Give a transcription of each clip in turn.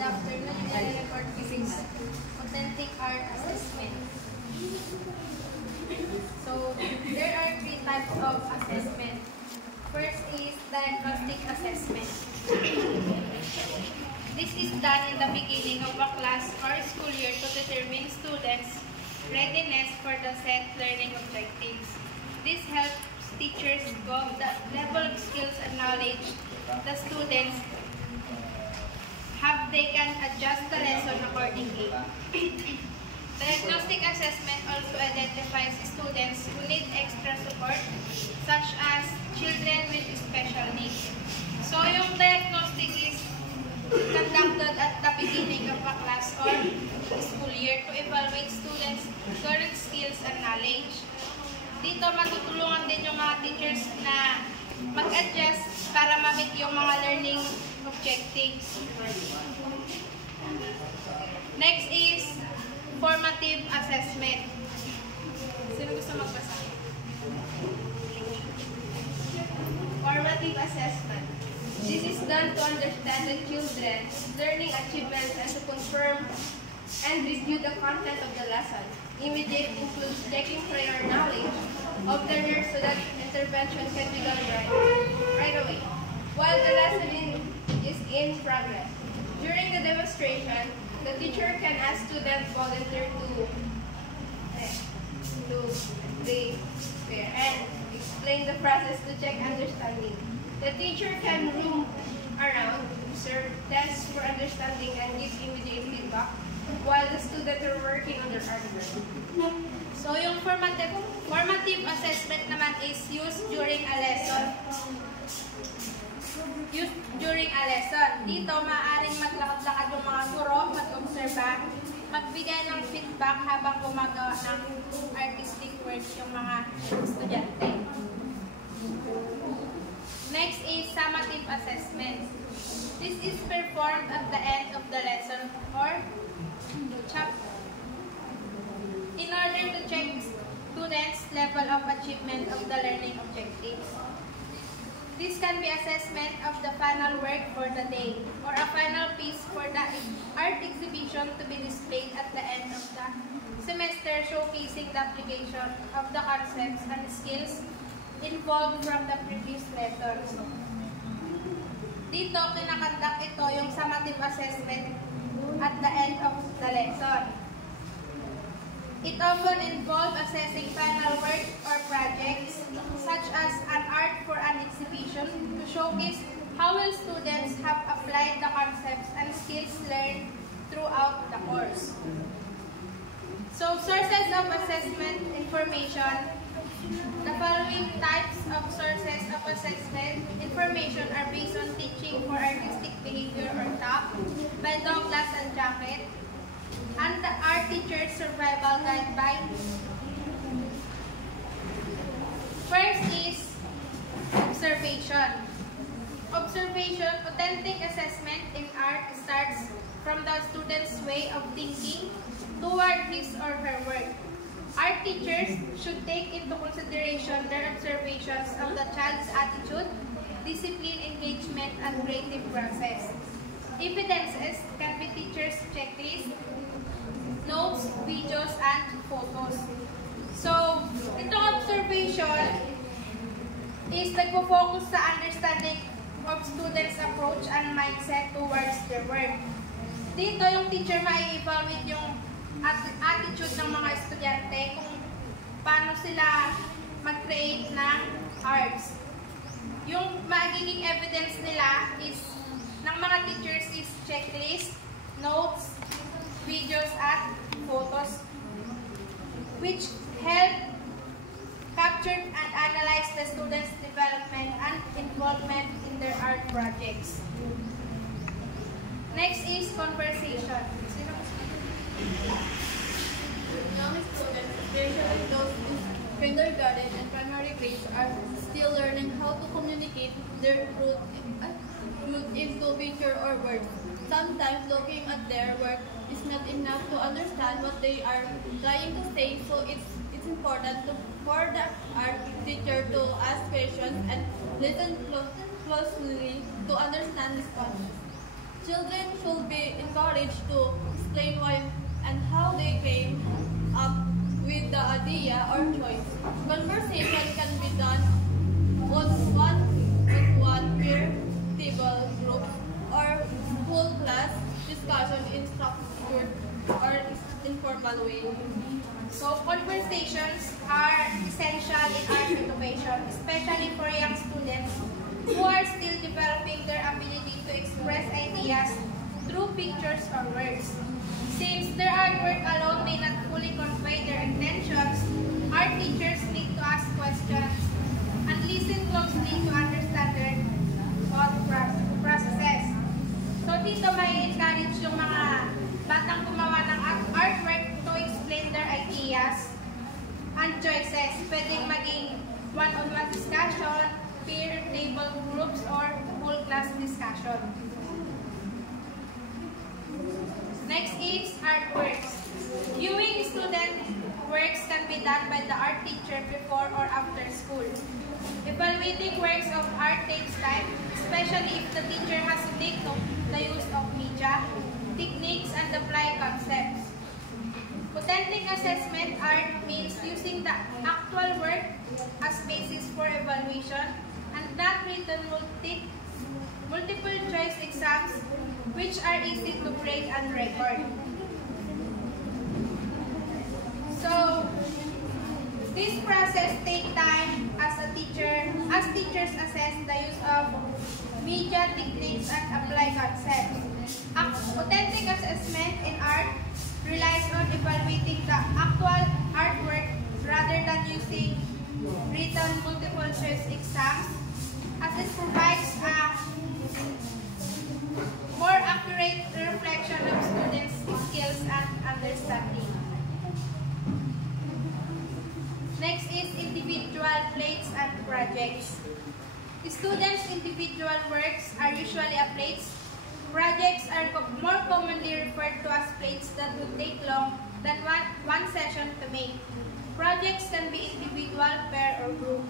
Good afternoon. I-report physics authentic art assessment. So, there are 3 types of assessment. First is diagnostic assessment. This is done in the beginning of a class or school year to determine students' readiness for the set learning objectives. This helps teachers gauge the level of skills and knowledge the students have. They can adjust the lesson accordingly. Diagnostic assessment also identifies students who need extra support, such as children with special needs. So, yung diagnostic is conducted at the beginning of a class or school year to evaluate students' current skills and knowledge. Dito matutulungan din yung mga teachers na mag-adjust para ma-meet yung mga learning objectives. Next is formative assessment. Sino gusto magbasa? Formative assessment. This is done to understand the children's learning achievements and to confirm and review the content of the lesson. Immediate includes checking prior knowledge of the learner so that intervention can be done right away, while the lesson is in progress. During the demonstration, the teacher can ask students volunteer to prepare and explain the process to check understanding. The teacher can roam around, observe, test for understanding, and give immediate feedback while the students are working on their artwork. So, yung formative assessment naman is used during a lesson. Dito, maaaring maglakad-lakad yung mga guro, mag-obserba, magbigay ng feedback habang gumagawa ng artistic works yung mga estudyante. Next is summative assessment. This is performed at the end of the lesson or chapter in order to check students' level of achievement of the learning objectives. This can be assessment of the final work for the day or a final piece for the art exhibition to be displayed at the end of the semester, showcasing the application of the concepts and skills involved from the previous lessons. Dito, kinakandak ito yung summative assessment at the end of the lesson. It often involves assessing final work or projects, such as an art for an exhibition, to showcase how well students have applied the concepts and skills learned throughout the course. So, sources of assessment information. The following types of sources of assessment information are based on Teaching for Artistic Behavior or TAP by Douglas and Jacket, and the Art Teacher's Survival Guide by. First is observation. Observation, authentic assessment in art starts from the student's way of thinking toward his or her work. Art teachers should take into consideration their observations of the child's attitude, discipline, engagement, and creative process. Evidences can be teachers' checklists, notes, videos, and photos. So, itong observation is nagpo-focus sa understanding of students' approach and mindset towards their work. Dito, yung teacher mai-evaluate yung attitude ng mga estudyante kung paano sila mag-create ng arts. Yung magiging evidence nila is ng mga teachers is checklist, notes, videos, at photos, which help capture and analyze the students' development and involvement in their art projects. Next is conversation. Young students, especially those in kindergarten and primary grades, are still learning how to communicate their truth into picture or words. Sometimes looking at their work is not enough to understand what they are trying to say, so it's important for the art teacher to ask questions and listen closely to understand this concept. Children should be encouraged to explain why and how they came up with the idea or choice. Conversation can be done on one peer table group or whole class discussion in structured or informal way. So, conversations are essential in art education, especially for young students who are still developing their ability to express ideas through pictures or words. Since their artwork alone may not fully convey their intentions, art teachers need to ask questions and listen closely to understand their thought processes. So dito may encourage yung mga batang gumawa ng artwork to explain their ideas and choices. Pwedeng maging one-on-one discussion, peer table groups, or whole class discussion. Next is artworks. Viewing student works can be done by the art teacher before or after school. Evaluating works of art takes time, especially if the teacher has to take note the use of media, techniques, and apply concepts. Authentic assessment art means using the actual work as basis for evaluation and not written multiple choice exams which are easy to grade and record. So, this process takes time as teachers assess the use of media, techniques, and apply concepts. Authentic assessment in art relies on evaluating the actual artwork rather than using written multiple choice exams, as it provides a more accurate reflection of students' skills and understanding. Next is individual plates and projects. Students' individual works are usually a plates. Projects are more commonly referred to as plates that would take long than one session to make. Projects can be individual, pair, or group.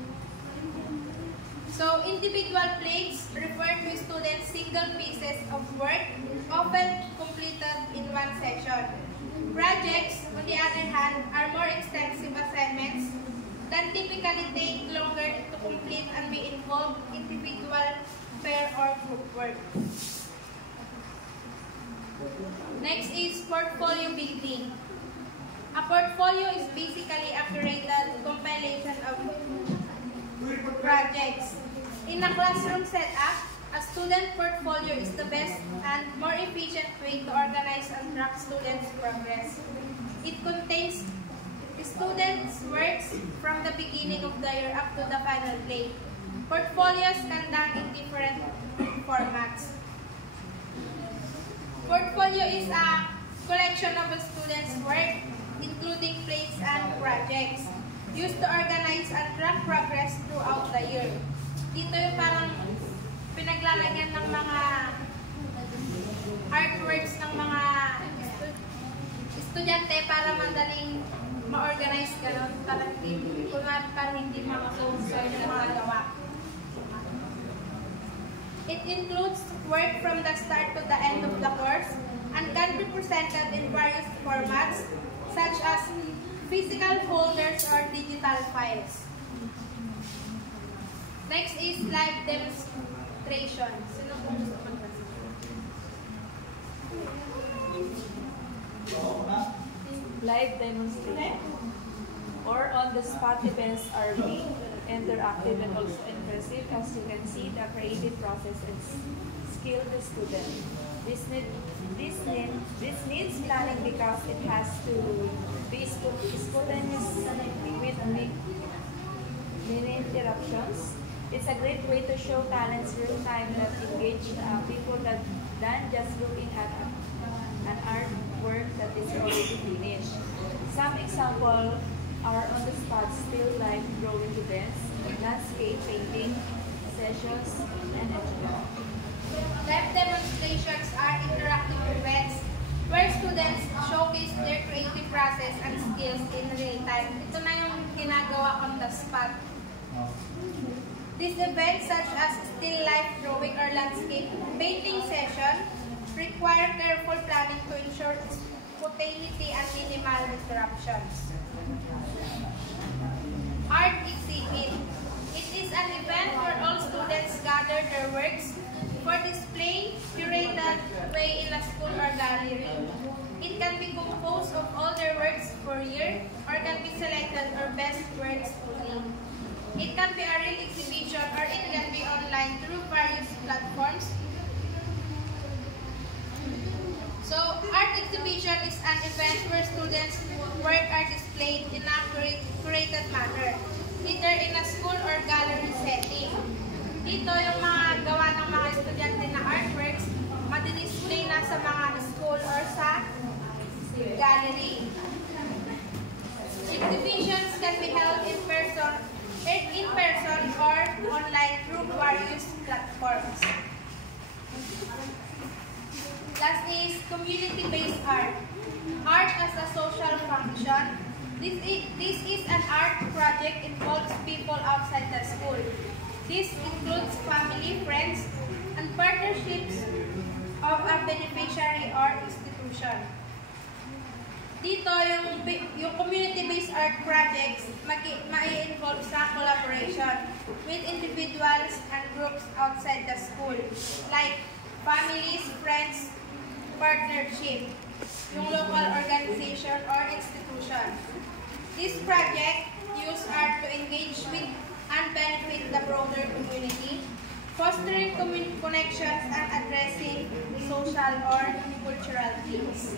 So, individual plates refer to students' single pieces of work, often completed in one session. Projects, on the other hand, are more extensive assignments that typically take longer to complete and may involve individual, pair, or group work. Next is portfolio building. A portfolio is basically a curated compilation of projects. In a classroom setup, a student portfolio is the best and more efficient way to organize and track students' progress. It contains students' works from the beginning of the year up to the final grade. Portfolios can done in different formats. Portfolio is a collection of a student's work, including plates and projects, used to organize and track progress throughout the year. Dito yung parang pinaglalagyan ng mga artworks ng mga estudyante para madaling ma-organize gano'n. Parang hindi makasonsor yung mga gawa. It includes work from the start to the end of the course and can be presented in various formats such as physical folders or digital files. Next is live demonstration. Sino po gusto mag-demonstrate? Live demonstration or on-the-spot events are being interactive and also impressive. As you can see, the creative process is skilled the student. This needs planning because it has to be spontaneous with many interruptions. It's a great way to show talents real time that engage people than just looking at an artwork that is already finished. Some examples are on the spot still life drawing events, landscape painting sessions, and etc. Live demonstrations are interactive events where students showcase their creative process and skills in real time. Ito na yung ginagawa on the spot. These events such as still life drawing or landscape painting session require careful planning to ensure spontaneity and minimal disruptions. Art exhibit. It is an event where all students gather their works for display, curated way in a school or gallery. It can be composed of all their works for year or can be selected or best works only. It can be a real exhibition or it can be online through various platforms. So, art exhibition is an event where students' work are displayed in a curated manner, either in a school or gallery setting. Dito, yung mga gawa ng mga estudyante na artworks, madi-display na sa mga school or sa gallery. Exhibitions can be held in person or online through various platforms. Last is community-based art. Art as a social function. This is an art project involves people outside the school. This includes family, friends, and partnerships of a beneficiary or institution. Dito, yung community-based art projects mai-involve sa collaboration with individuals and groups outside the school, like families, friends, partnership, yung local organization or institution. This project use art to engage with and benefit the broader community, fostering connections and addressing social or cultural themes.